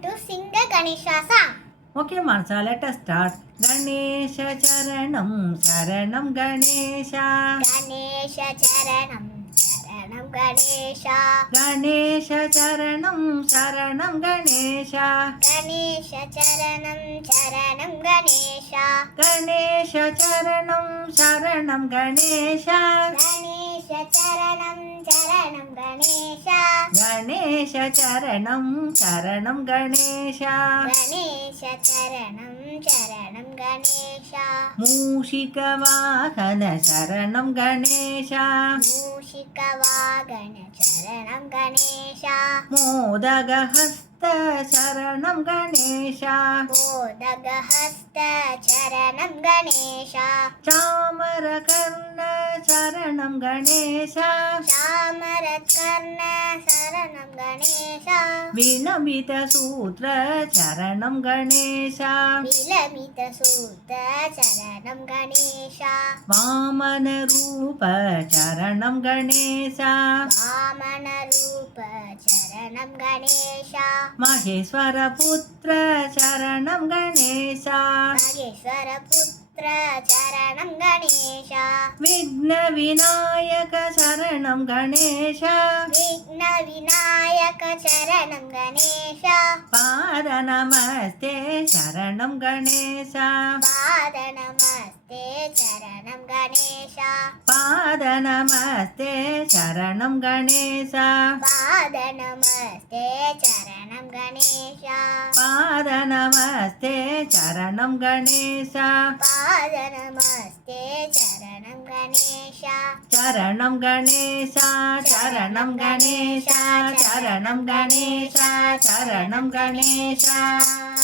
going to sing a Ganesha song. Okay, Martha, let us start. Ganesha Charanam, Charanam Ganesha. Ganesha Charanam, Charanam Ganesha. Ganesha Charanam, Charanam Ganesha. Ganesha Charanam, Charanam Ganesha. Ganesha Charanam, Charanam Ganesha. Ganesha Charanam, Charanam Ganesha. Ganesha Charanam, Charanam Ganesha. Ganesha Charanam, Charanam Ganesha. Mushika Vahana Charanam Ganesha. Mushika Vagana Charanam Ganesha. Modaga Hasta Charanam Ganesha. Modaga Hasta Charanam Ganesha. Chamara Karna Charanam Ganesha. Chamarakarna Charanam Ganesha. Vinamita Sutra Charanam Ganesha. Vilamita Sutta Charanam Ganesha. Vamana Rupa Charanam Ganesha. Vamana Rupa Charanam Ganesha. Maheshwara Putra Charanam Ganesha. Mageshwara Putra Charanam Ganesha. Vigna Vinayaka Charanam Ganesha. Vigna Vinayaka Charanam Ganesha. Pada Namaste Charanam Ganesha. Pada Namaste Charanam Ganesha. Pada Namaste Charanam Ganesha. Pada Namaste Charanam Ganesha. Pada Namaste Charanam Ganesha. Pada Namaste Charanam Ganesha. Charanam Ganesha, Charanam Ganesha, Charanam Ganesha, Charanam Ganesha.